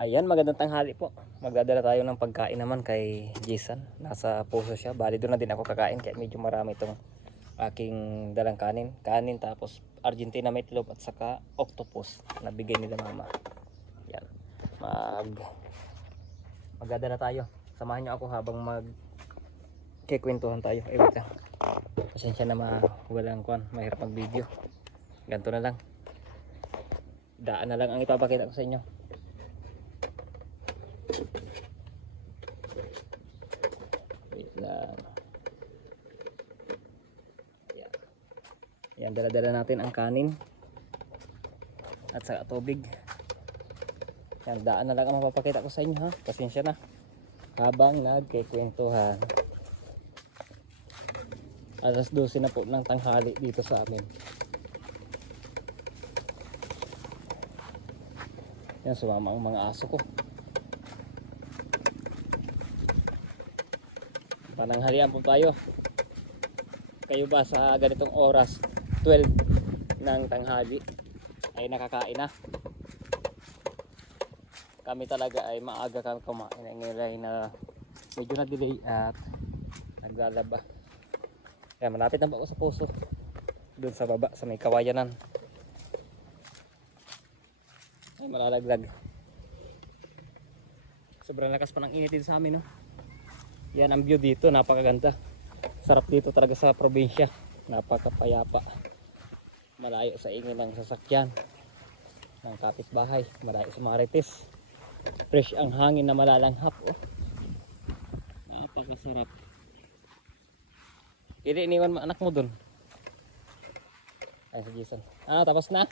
Ayan, magandang tanghali po. Magdadala tayo ng pagkain naman kay Jason. Nasa puso siya. Bali doon na din ako kakain kaya medyo marami itong aking dalang kanin. Kanin tapos Argentina meatloaf at saka octopus na bigay nila mama. Yan. Mag magdadala tayo. Samahan niyo ako habang mag kikwentuhan tayo. Eh, wait lang. Pasensya na ma walang kwan. Mahirap mag video. Ganito na lang. Daan na lang ang ipapakita ko sa inyo. Wait lang. Ayan. Ayan, dala-dala natin ang kanin. At saka tubig. Yan, daan na lang ang mapapakita ko sa inyo ha. Pasensya na. Habang nagkikwentuhan. Alas 12 na po ng tanghali dito sa amin. Yan, sumama ang mga aso ko. Pananghalian po tayo. Kayo ba sa ganitong oras, 12 ng tanghali, ay nakakain na? Kami talaga ay maaga kami kumain. Ang nilay na medyo na delay at naglalaba. Kaya malapit na ba ako sa puso? Doon sa baba, sa may kawayanan. Ay, malalaglag. Sobrang lakas pa ng init dito sa amin, no? Yan ang view dito, napakaganda. Sarap dito talaga sa probinsya. Napakapayapa. Malayo sa ingin ng sasakyan. Ng kapitbahay. Malayo sa marites. Fresh ang hangin na malalanghap. Oh. Napakasarap. Hindi, iniwan anak mo dun. Ay, si Jason. Ah, tapos na?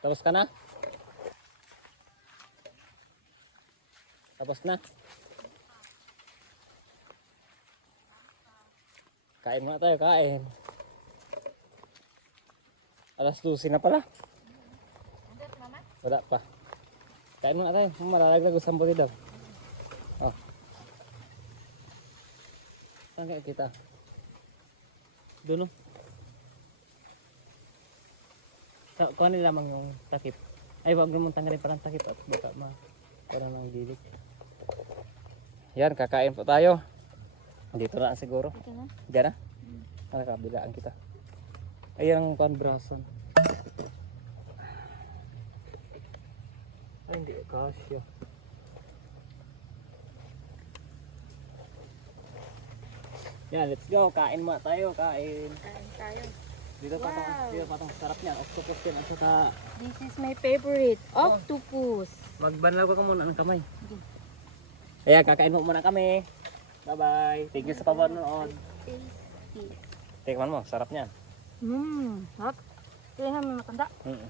Tapos ka na? Tapos na? Kain muna tayo, kain. Alas 12 na pala. Wala pa. Kain muna tayo. Malalaglag ko sambuli daw. Oh. Saan kaya kita? Doon oh. Sa kuha nila lamang yung takip. Ay, wag naman tanggalin parang takip at baka ma parang ang dilik. Yan, kakain po tayo. Dito na siguro. Na. Diyan na? Ah, kabilaan kita. Ayan ang kuhan brason. Ay, hindi kasya. Yan, let's go. Kain muna tayo. Kain. Kain tayo. Dito Wow. dito pa tong sarap niyan. Octopus yan. At saka, This is my favorite. Octopus. magbanlaw ka muna ng kamay. Ayan, kakain mo muna kami. Bye-bye. Thank you sa panonood. Tikman mo, sarap niyan. Mmm. Hot. Tingnan mo matanda. Mm.